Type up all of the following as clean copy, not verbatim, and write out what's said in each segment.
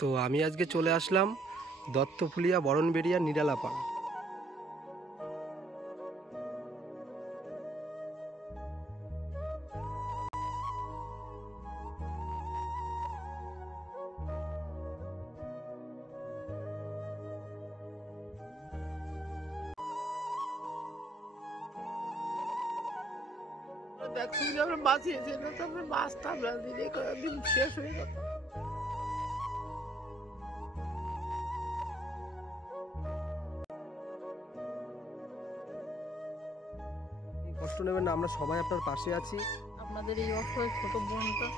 তো আমি আজকে চলে আসলাম দত্তফুলিয়া বরণবেড়িয়া নিরালাপাড়া। বাঁচিয়েছে না তারপরে বাঁচতাম না, দিন শেষ হয়ে গেল। কষ্ট নেবেন না, আমরা সবাই আপনার পাশে আছি। আপনাদের এই অসহায় ছোট বোনটা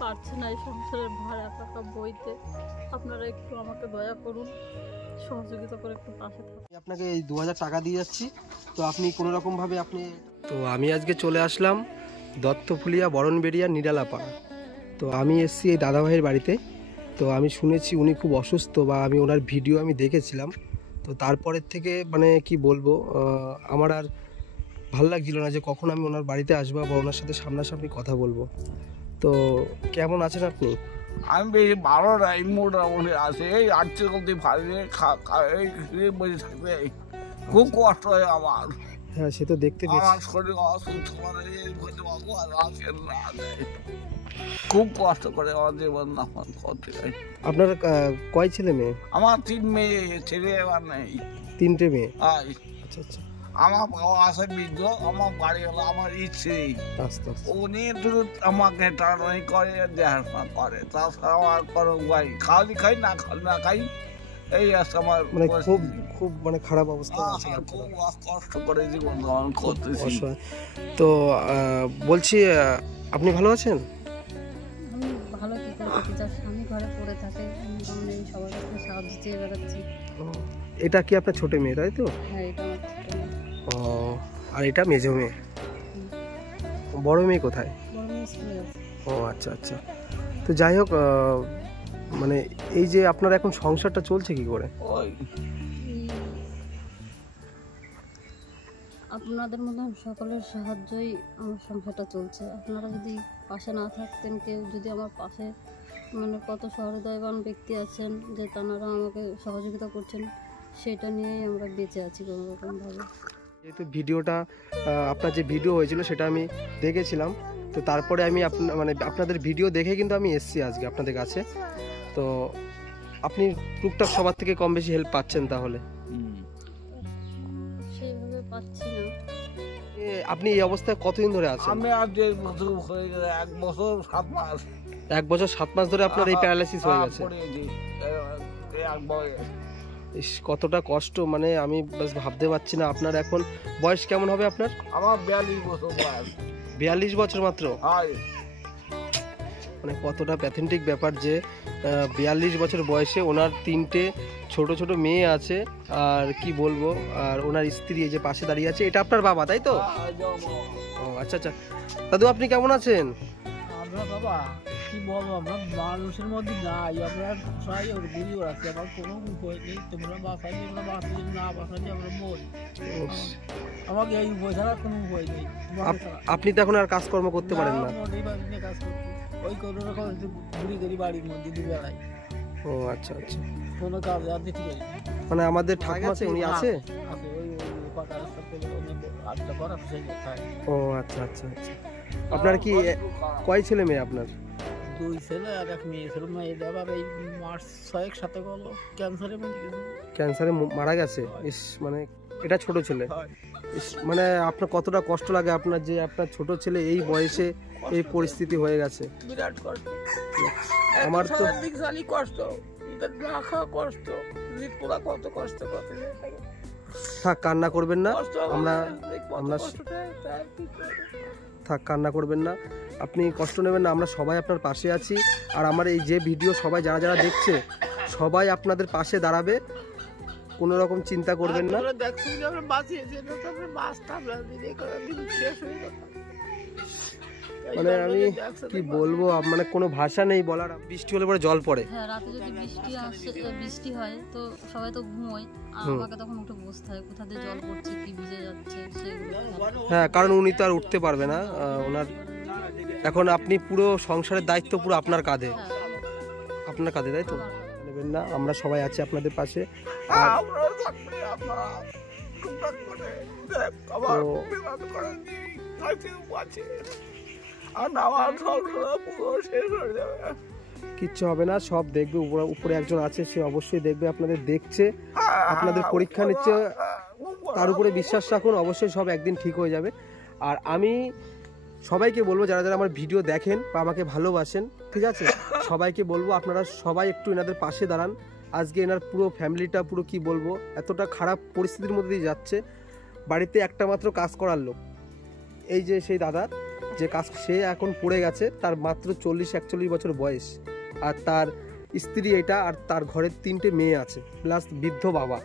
পারছে না এই সংসারের ভার একা একা বইতে, আপনারা একটু আমাকে দয়া করুন, সহযোগিতা করে একটু পাশে থাকুন। আপনাকে এই 2000 টাকা দিয়ে যাচ্ছি, তো আপনি কোনো রকম ভাবে আপনি। তো আমি আজকে চলে আসলাম দত্তফুলিয়া বরণবেড়িয়া নিরালাপাড়া। তো আমি এসেছি এই দাদাভাইয়ের বাড়িতে। তো আমি শুনেছি উনি খুব অসুস্থ, বা আমি ওনার ভিডিও আমি দেখেছিলাম। তো তারপরের থেকে মানে কি বলবো, আমার আর ভালো লাগছিল না যে কখন আমি ওনার বাড়িতে আসবো বা ওনার সাথে সামনাসামনি কথা বলবো। তো কেমন আছেন আপনি? আমি বেশ ভালো নাই, মোটামুটি আছে। এই আজকে করতে পারি বসে থাকবে, খুব কষ্ট হয় আমার। হ্যাঁ, সে তো দেখতে পেয়েছি। আমার শরীর অসুস্থ, খুব কষ্ট করে আমার জীবন যাপন করতে হয়। আপনার কয় ছেলে মেয়ে? আমার 3 মেয়ে, ছেলে এবার নেই। 3টে মেয়ে? আচ্ছা আচ্ছা। আমার বাবা আছে বৃদ্ধ, আমার বাড়ি হলো আমার ইচ্ছে। উনি আমাকে টানাটানি করে, দেখাশোনা করে, তাছাড়া আমার কোনো উপায়, খাওয়ালি খাই না খাওয়ালি না খাই, এই আছে আমার। মানে খুব খুব মানে খারাপ অবস্থা আছে, খুব কষ্ট করে জীবন যাপন করতেছি। তো বলছি, আপনি ভালো আছেন? আমি ভালো কি করতে, যার স্বামী ঘরে পড়ে থাকে, আমি সবার কাছে সাহায্য চেয়ে বেড়াচ্ছি। এটা কি আপনার ছোট মেয়ে, তাই তো? হ্যাঁ, এটা আমার ছোট মেয়ে। ও, আর এটা মেজো মেয়ে? বড় মেয়ে কোথায়? বড় মেয়ে স্কুলে আছে। ও আচ্ছা আচ্ছা। তো যাই হোক, মানে এই যে আপনার এখন সংসারটা চলছে কি করে? আপনাদের মতন সকলের সাহায্যই আমার সংসারটা চলছে। আপনারা যদি পাশে না থাকতেন, কেউ যদি আমার পাশে, মানে কত সহৃদয়বান ব্যক্তি আছেন যে তাঁরা আমাকে সহযোগিতা করছেন, সেটা নিয়েই আমরা বেঁচে আছি কোনো রকমভাবে। যেহেতু ভিডিওটা আপনার যে ভিডিও হয়েছিল সেটা আমি দেখেছিলাম, তো তারপরে আমি মানে আপনাদের ভিডিও দেখে কিন্তু আমি এসেছি আজকে আপনাদের কাছে। তো আপনি টুকটাক সবার থেকে কম বেশি হেল্প পাচ্ছেন তাহলে? সেইভাবে পাচ্ছি না। আপনি এই অবস্থায় কতদিন ধরে আছেন? আমি আজ 1 বছর হয়ে গেছে, 1 বছর 7 মাস। 1 বছর 7 মাস ধরে আপনার এই প্যারালাইসিস হয়ে গেছে? কতটা কষ্ট, মানে আমি বাস ভাবতে পারছি না। আপনার এখন বয়স কেমন হবে আপনার? আমার 42 বছর বয়স। 42 বছর মাত্র? মানে কতটা প্যাথেন্টিক ব্যাপার যে 42 বছর বয়সে ওনার 3টে ছোট ছোট মেয়ে আছে, আর কি বলবো, আর ওনার স্ত্রী এই যে পাশে দাঁড়িয়ে আছে, এটা আপনার বাবা, তাই তো? ও আচ্ছা আচ্ছা। দাদু, আপনি কেমন আছেন? আমরা বাবা কি বলবো, আমরা মানুষের মধ্যে নাই, আমরা সবাই ওর বুঝি আছে, আমার কোনো উপায় নেই। তোমরা বাঁচাই, আমরা বাঁচাই, না বাঁচাই আমরা মরি। আমাকে এই উপায় ছাড়া কোনো উপায় নেই। আপনি তো এখন আর কাজকর্ম করতে পারেন না? কাজ করতে ওই কোনো রকম ঘুরি ঘুরি বাড়ির মধ্যে বেড়াই। ও আচ্ছা আচ্ছা। কোনো কাজ আর দিতে পারি। মানে আমাদের ঠাকুমা আছে, উনি আছে? ও আচ্ছা আচ্ছা আচ্ছা। আপনার কি কয় ছেলে মেয়ে আপনার? 2 ছেলে আর 1 মেয়ে। ছেলে মেয়ে আবার এই মার্চ 6 সাথে গেল ক্যান্সারে মারা গেছে। ইস, মানে এটা ছোট ছেলে। মানে আপনার কতটা কষ্ট লাগে আপনার, যে আপনার ছোট ছেলে এই বয়সে এই পরিস্থিতি হয়ে গেছে? বিরাট কষ্ট। আমার তো কষ্ট, না খাওয়া কষ্ট, কত কষ্ট করতে। থাক, কান্না করবেন না। আমরা থাক, কান্না করবেন না, আপনি কষ্ট নেবেন না, আমরা সবাই আপনার পাশে আছি। আর আমার এই যে ভিডিও সবাই যারা যারা দেখছে, সবাই আপনাদের পাশে দাঁড়াবে, কোনো রকম চিন্তা করবেন না। মানে আমি কি বলবো, মানে কোনো ভাষা নেই বলার। বৃষ্টি হলে পরে জল পড়ে। হ্যাঁ, রাতে যদি বৃষ্টি হয় তো সবাই তো ঘুমোয়, আর আমাকে তখন উঠে বসতে হয়, কোথা দিয়ে জল পড়ছে, কি ভিজে যাচ্ছে সেগুলো। হ্যাঁ, কারণ উনি তো আর উঠতে পারবে না, ওনার এখন আপনি পুরো সংসারের দায়িত্ব পুরো আপনার কাঁধে। আপনার কাঁধে, তাই তো? নেবেন না, আমরা সবাই আছি আপনাদের পাশে। আর আপনারা থাকলে আপনারা টুকটাক করে আমার বিবাদ করেন আছে আর আমার সংসার পুরো শেষ হয়ে যাবে। কিচ্ছু হবে না, সব দেখবে। উপরে একজন আছে, সে অবশ্যই দেখবে, আপনাদের দেখছে, আপনাদের পরীক্ষা নিচ্ছে, তার উপরে বিশ্বাস রাখুন, অবশ্যই সব একদিন ঠিক হয়ে যাবে। আর আমি সবাইকে বলবো, যারা যারা আমার ভিডিও দেখেন বা আমাকে ভালোবাসেন, ঠিক আছে, সবাইকে বলবো আপনারা সবাই একটু এনাদের পাশে দাঁড়ান। আজকে এনার পুরো ফ্যামিলিটা পুরো কি বলবো, এতটা খারাপ পরিস্থিতির মধ্যে দিয়ে যাচ্ছে। বাড়িতে একটা মাত্র কাজ করার লোক, এই যে সেই দাদা যে কাজ, সে এখন পড়ে গেছে, তার মাত্র 40-41 বছর বয়স, আর তার স্ত্রী এটা, আর তার ঘরের 3টে মেয়ে আছে, প্লাস বৃদ্ধ বাবা।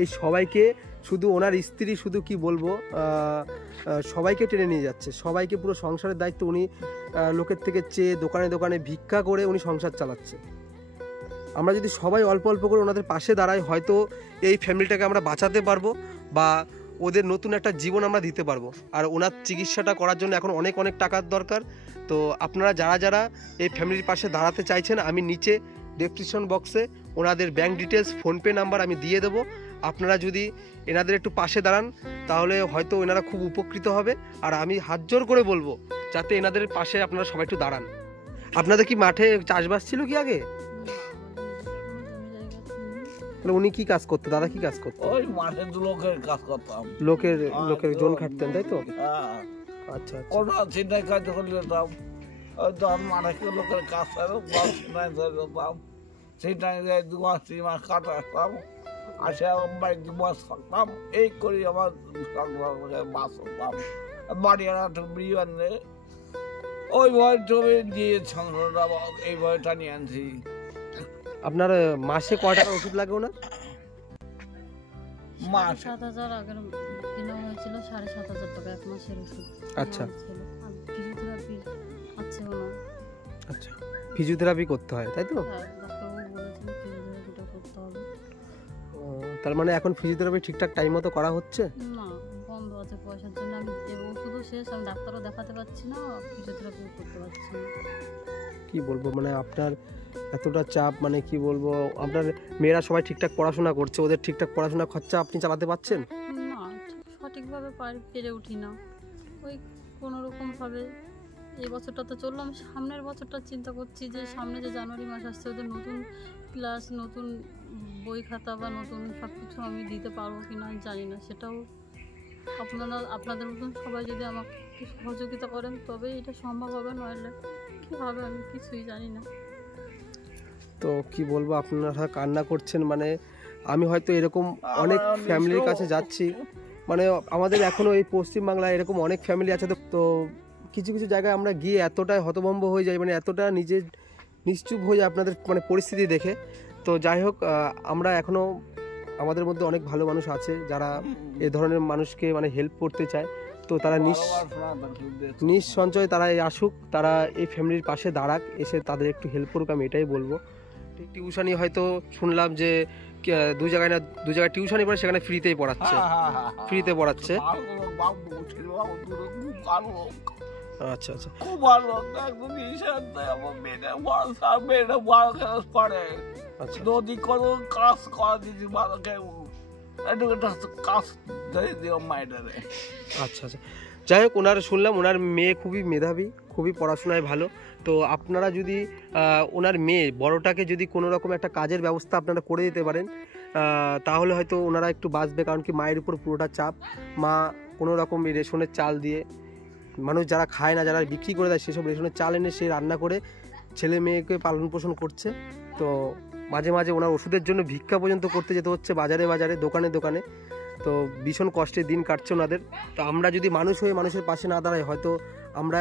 এই সবাইকে শুধু ওনার স্ত্রী শুধু কি বলবো সবাইকে টেনে নিয়ে যাচ্ছে, সবাইকে পুরো সংসারের দায়িত্ব উনি লোকের থেকে চেয়ে দোকানে দোকানে ভিক্ষা করে উনি সংসার চালাচ্ছে। আমরা যদি সবাই অল্প অল্প করে ওনাদের পাশে দাঁড়াই, হয়তো এই ফ্যামিলিটাকে আমরা বাঁচাতে পারবো বা ওদের নতুন একটা জীবন আমরা দিতে পারবো। আর ওনার চিকিৎসাটা করার জন্য এখন অনেক অনেক টাকার দরকার। তো আপনারা যারা যারা এই ফ্যামিলির পাশে দাঁড়াতে চাইছেন, আমি নিচে ডেসক্রিপশন বক্সে ওনাদের ব্যাঙ্ক ডিটেলস, ফোনপে নাম্বার আমি দিয়ে দেবো। আপনারা যদি এনাদের একটু পাশে দাঁড়ান, তাহলে হয়তো এনারা খুব উপকৃত হবে। আর আমি হাত জোর করে বলবো যাতে এনাদের পাশে আপনারা সবাই একটু দাঁড়ান। আপনাদের কি মাঠে চাষবাস ছিল কি আগে? উনি কি কাজ করতেন, দাদা কি কাজ করতেন? ওই মাঠে লোকের কাজ করতাম, লোকের জন খাটতেন, তাই তো? হ্যাঁ। আচ্ছা আচ্ছা। কোনো চিন্তায় কাজ করে যেতাম, ওই তো মাঠে লোকের কাজ করে যেতাম, সেটাই 2 মাস 3 মাস কাটাতাম, আসে বাড়ি 2 মাস থাকতাম, এই করি আমার বাস হতাম। বাড়ি একটা বিয়ে আনলে ওই ভয় জমি দিয়ে সংসারটা এই ভয়টা নিয়ে আনছি। আপনার মাসে কয় টাকা ওষুধ লাগে ওনার? মাস 7,000 আগের কিনা হয়েছিল, 7,500 টাকা এক মাসের ওষুধ। আচ্ছা। ফিজিওথেরাপি আছে ওনার। আচ্ছা, ফিজিওথেরাপি করতে হয়, তাই তো? হ্যাঁ, ডাক্তারবাবু বলেছেন ফিজিওথেরাপিটা করতে হবে। তার মানে এখন ফিজিওথেরাপি ঠিকঠাক টাইম মতো করা হচ্ছে না, বন্ধ আছে পয়সার জন্য। আমি ওষুধও শেষ, আমি ডাক্তারও দেখাতে পারছি না, ফিজিওথেরাপিও করতে পারছি না। কি বলবো, মানে আপনার এতটা চাপ, মানে কি বলবো, আপনার মেয়েরা সবাই ঠিকঠাক পড়াশোনা করছে, ওদের ঠিকঠাক পড়াশোনা খরচা আপনি চালাতে পারছেন না, সঠিকভাবে পেরে উঠি না। ওই কোনোরকমভাবে এই বছরটা তো চললাম, সামনের বছরটা চিন্তা করছি যে সামনে যে জানুয়ারি মাস আসছে, ওদের নতুন ক্লাস, নতুন বই খাতা বা নতুন সব কিছু আমি দিতে পারবো কি না জানি না। সেটাও আপনাদের মতন সবাই যদি আমাকে সহযোগিতা করেন তবেই এটা সম্ভব হবে, নইলে কী হবে আমি কিছুই জানি না। তো কি বলবো, আপনারা কান্না করছেন, মানে আমি হয়তো এরকম অনেক ফ্যামিলির কাছে যাচ্ছি, মানে আমাদের এখনও এই পশ্চিমবাংলায় এরকম অনেক ফ্যামিলি আছে। তো কিছু কিছু জায়গায় আমরা গিয়ে এতটাই হতভম্ব হয়ে যাই, মানে এতটা নিজের নিশ্চুপ হয়ে যায় আপনাদের মানে পরিস্থিতি দেখে। তো যাই হোক, আমরা এখনও আমাদের মধ্যে অনেক ভালো মানুষ আছে যারা এ ধরনের মানুষকে মানে হেল্প করতে চায়। তো তারা নিঃসঞ্চয় তারা আসুক, তারা এই ফ্যামিলির পাশে দাঁড়াক, এসে তাদের একটু হেল্প করুক, আমি এটাই বলবো। টিউশনি হয়তো শুনলাম যে 2 জায়গায় টিউশনি পড়ে, সেখানে ফ্রিতেই পড়াচ্ছে, ফ্রিতে পড়াচ্ছে। আচ্ছা আচ্ছা, খুব ভালো, একদম আমার মেয়েটা বড় ক্লাস পড়ে। যদি কোনো কাজ করা দিচ্ছি ভালো কাজ দিও মাইডারে। আচ্ছা আচ্ছা, যাই হোক, ওনার শুনলাম ওনার মেয়ে খুবই মেধাবী, খুবই পড়াশোনায় ভালো। তো আপনারা যদি ওনার মেয়ে বড়টাকে যদি কোনো রকম একটা কাজের ব্যবস্থা আপনারা করে দিতে পারেন, তাহলে হয়তো ওনারা একটু বাঁচবে। কারণ কি, মায়ের উপর পুরোটা চাপ। মা কোনো রকম রেশনের চাল দিয়ে, মানুষ যারা খায় না, যারা বিক্রি করে দেয়, সেসব রেশনের চাল এনে সে রান্না করে ছেলে মেয়েকে পালন পোষণ করছে। তো মাঝে মাঝে ওনার ওষুধের জন্য ভিক্ষা পর্যন্ত করতে যেতে হচ্ছে বাজারে বাজারে, দোকানে দোকানে। তো ভীষণ কষ্টে দিন কাটছে ওনাদের। তো আমরা যদি মানুষ হয়ে মানুষের পাশে না দাঁড়াই, হয়তো আমরা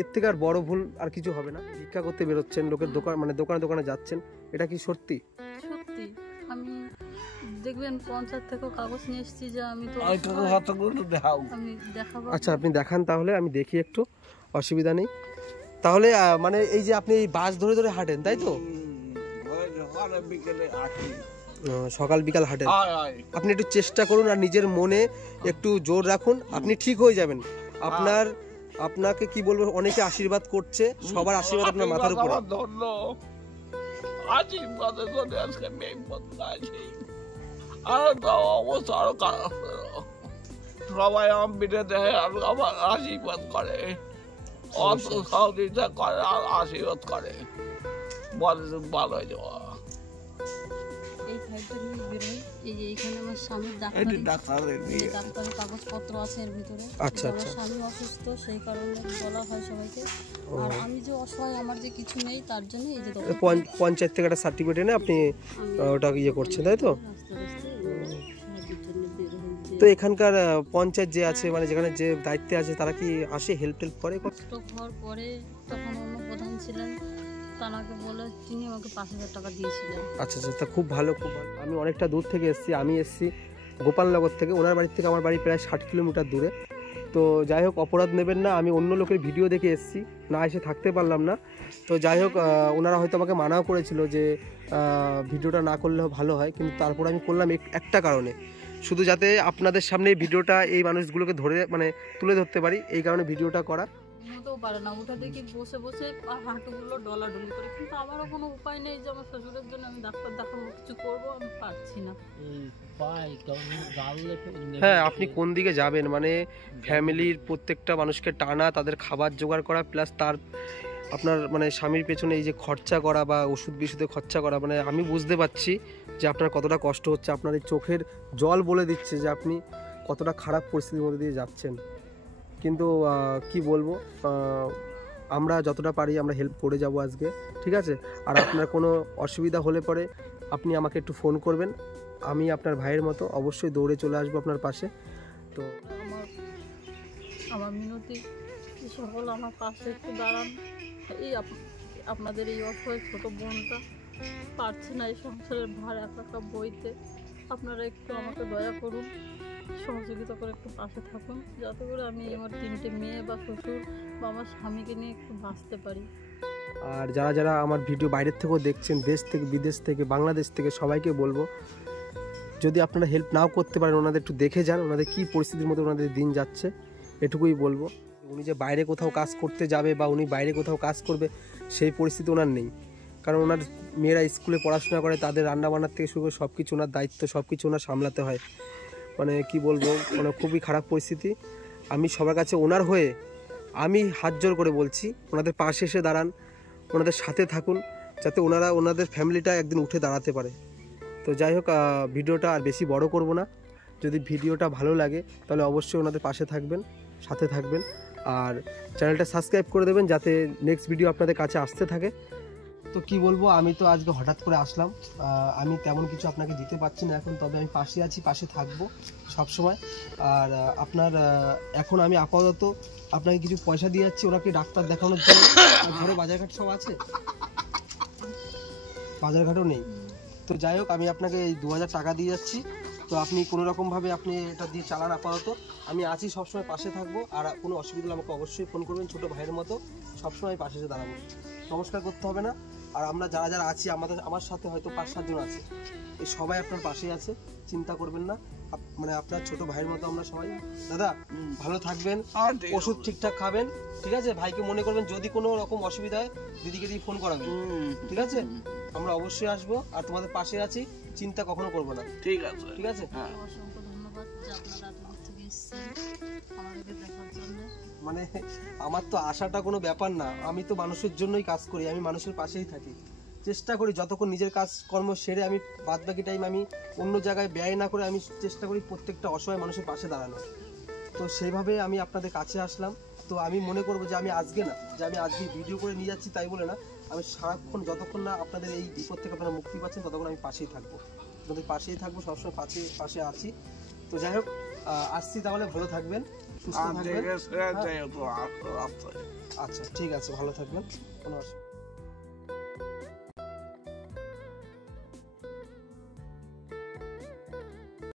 এর থেকে আর বড় ভুল আর কিছু হবে না। ভিক্ষা করতে বেরোচ্ছেন, লোকের দোকান মানে দোকানে দোকানে যাচ্ছেন, এটা কি সত্যি? সত্যি। আমি দেখবেন পঞ্চায়েত থেকেও কাগজ নিয়ে এসেছি যে আমি তো আমি দেখাবো। আচ্ছা, আপনি দেখান তাহলে, আমি দেখি একটু, অসুবিধা নেই। তাহলে মানে এই যে আপনি এই বাস ধরে ধরে হাঁটেন, তাই তো? সকাল বিকাল হাঁটেন। আপনি একটু চেষ্টা করুন আর নিজের মনে একটু জোর রাখুন, আপনি ঠিক হয়ে যাবেন। আপনাকে কি বলবো, অনেকে আশীর্বাদ করছে, সবার আশীর্বাদ আপনার মাথার উপরে। আছি পথে চলে আজকে মেয়ে পথে আছি আর তো অবস্থা আরো খারাপ সবাই আমার পিঠে দেয় আর আমার আশীর্বাদ করে অত সহযোগিতা করে আর আশীর্বাদ করে বলে ভালো হয়ে যাওয়া এই ফাইলটা নিয়ে বেরোই এই যে এইখানে আমার স্বামীর ডাক্তারি কাগজপত্র আছে এর ভিতরে। আচ্ছা আচ্ছা। স্বামী অসুস্থ সেই কারণে বলা হয় সবাইকে। আর আমি যে অসহায় আমার যে কিছু নেই তার জন্য এই যে পঞ্চায়েত থেকে একটা সার্টিফিকেট এনে আপনি ওটা ইয়ে করছেন তাই তো? তো এখানকার পঞ্চায়েত যে আছে মানে যেখানে যে দায়িত্বে আছে তারা কি আসে হেল্প করে? কষ্ট হওয়ার পরে তখন অন্য প্রধান ছিলেন তানাকে বলে তিনি আমাকে 5,000 টাকা দিয়েছিলেন। আচ্ছা আচ্ছা, তা খুব ভালো খুব ভালো। আমি অনেকটা দূর থেকে এসেছি, আমি এসেছি গোপালনগর থেকে, ওনার বাড়ি থেকে আমার বাড়ি প্রায় 60 কিলোমিটার দূরে। তো যাই হোক অপরাধ নেবেন না, আমি অন্য লোকের ভিডিও দেখে এসেছি, না এসে থাকতে পারলাম না। তো যাই হোক ওনারা হয়তো আমাকে মানাও করেছিল যে ভিডিওটা না করলেও ভালো হয়, কিন্তু তারপর আমি করলাম একটা কারণে, শুধু যাতে আপনাদের সামনে ভিডিওটা এই মানুষগুলোকে ধরে মানে তুলে ধরতে পারি, এই কারণে ভিডিওটা করা। ঘুমোতেও পারে না, উঠে দেখি বসে বসে হাঁটুগুলো ডলাডলি করে, কিন্তু আমারও কোনো উপায় নেই যে আমার শ্বশুরের জন্য আমি ডাক্তার দেখাবো, কিছু করবো, আমি পারছি না। হ্যাঁ, আপনি কোন দিকে যাবেন, মানে ফ্যামিলির প্রত্যেকটা মানুষকে টানা, তাদের খাবার জোগাড় করা, প্লাস তার আপনার মানে স্বামীর পেছনে এই যে খরচা করা বা ওষুধ বিষুধে খরচা করা, মানে আমি বুঝতে পারছি যে আপনার কতটা কষ্ট হচ্ছে। আপনার এই চোখের জল বলে দিচ্ছে যে আপনি কতটা খারাপ পরিস্থিতির মধ্যে দিয়ে যাচ্ছেন। কিন্তু কি বলবো, আমরা যতটা পারি আমরা হেল্প করে যাব আজকে, ঠিক আছে? আর আপনার কোনো অসুবিধা হলে পরে আপনি আমাকে একটু ফোন করবেন, আমি আপনার ভাইয়ের মতো অবশ্যই দৌড়ে চলে আসবো আপনার পাশে। তো আমার মিনতি সকল আমার পাশে একটু দাঁড়ান। এই আপনাদের এই অসহায় ছোটো বোনটা পারছে না এই সংসারের ভার একা বইতে, আপনারা একটু আমাকে দয়া করুন, সহযোগিতা করে একটু পাশে থাকুন, যাতে করে আমি আমার 3টে মেয়ে বা শ্বশুর বা আমার স্বামীকে নিয়ে একটু বাঁচতে পারি। আর যারা যারা আমার ভিডিও বাইরের থেকেও দেখছেন, দেশ থেকে বিদেশ থেকে বাংলাদেশ থেকে, সবাইকে বলবো যদি আপনারা হেল্প নাও করতে পারেন, ওনাদের একটু দেখে যান ওনাদের কী পরিস্থিতির মধ্যে ওনাদের দিন যাচ্ছে, এটুকুই বলবো। উনি যে বাইরে কোথাও কাজ করতে যাবে বা উনি বাইরে কোথাও কাজ করবে সেই পরিস্থিতি ওনার নেই, কারণ ওনার মেয়েরা স্কুলে পড়াশোনা করে, তাদের রান্নাবান্নার থেকে শুরু করে সব কিছু ওনার দায়িত্ব, সব কিছু ওনার সামলাতে হয়। মানে কি বলবো, মানে খুবই খারাপ পরিস্থিতি। আমি সবার কাছে ওনার হয়ে আমি হাত জোর করে বলছি, ওনাদের পাশে এসে দাঁড়ান, ওনাদের সাথে থাকুন, যাতে ওনারা ওনাদের ফ্যামিলিটা একদিন উঠে দাঁড়াতে পারে। তো যাই হোক ভিডিওটা আর বেশি বড় করব না, যদি ভিডিওটা ভালো লাগে তাহলে অবশ্যই ওনাদের পাশে থাকবেন, সাথে থাকবেন, আর চ্যানেলটা সাবস্ক্রাইব করে দেবেন যাতে নেক্সট ভিডিও আপনাদের কাছে আসতে থাকে। তো কি বলবো, আমি তো আজকে হঠাৎ করে আসলাম, আমি তেমন কিছু আপনাকে দিতে পারছি না এখন, তবে আমি পাশে আছি, পাশে থাকবো সবসময়। আর আপনার এখন আমি আপাতত আপনাকে কিছু পয়সা দিয়ে যাচ্ছি ওনাকে ডাক্তার দেখানোর জন্য। ঘরে বাজারঘাট সব আছে, বাজারঘাটও নেই। তো যাই হোক আমি আপনাকে এই 2000 টাকা দিয়ে যাচ্ছি, তো আপনি কোনো রকমভাবে আপনি এটা দিয়ে চালান আপাতত। আমি আছি, সবসময় পাশে থাকবো, আর কোনো অসুবিধা হলে আমাকে অবশ্যই ফোন করবেন, ছোটো ভাইয়ের মতো সবসময় পাশে এসে দাঁড়াবো, নমস্কার করতে হবে না। আর আমরা যারা যারা আছি, আমার সাথে হয়তো 5-7 জন আছে, এই সবাই আপনার পাশেই আছে, চিন্তা করবেন না, মানে আপনার ছোট ভাইয়ের মতো আমরা সবাই। দাদা ভালো থাকবেন, ওষুধ ঠিকঠাক খাবেন, ঠিক আছে? ভাইকে মনে করবেন, যদি কোনো রকম অসুবিধা হয় দিদিকে দিয়ে ফোন করাবেন, ঠিক আছে? আমরা অবশ্যই আসবো, আর তোমাদের পাশে আছি, চিন্তা কখনো করবো না, ঠিক আছে? ঠিক আছে, অসংখ্য ধন্যবাদ যে আপনারা দূর থেকে এসেছেন আমাদেরকে দেখার জন্য। মানে আমার তো আশাটা কোনো ব্যাপার না, আমি তো মানুষের জন্যই কাজ করি, আমি মানুষের পাশেই থাকি, চেষ্টা করি যতক্ষণ নিজের কাজ কর্ম সেরে আমি বাদ বাকি টাইম আমি অন্য জায়গায় ব্যয় না করে আমি চেষ্টা করি প্রত্যেকটা অসহায় মানুষের পাশে দাঁড়ানো। তো সেইভাবে আমি আপনাদের কাছে আসলাম। তো আমি মনে করবো যে আমি আজকে না, যে আমি আজকে ভিডিও করে নিয়ে যাচ্ছি তাই বলে না, আমি সারাক্ষণ যতক্ষণ না আপনাদের এই বিপদ থেকে আপনারা মুক্তি পাচ্ছেন ততক্ষণ আমি পাশেই থাকবো, আপনাদের পাশেই থাকবো, সবসময় পাশে আছি। তো যাই হোক আসছি, তাহলে ভালো থাকবেন, সুস্থ থাকবেন। আচ্ছা ঠিক আছে, ভালো থাকবেন, কোনো অসুবিধা।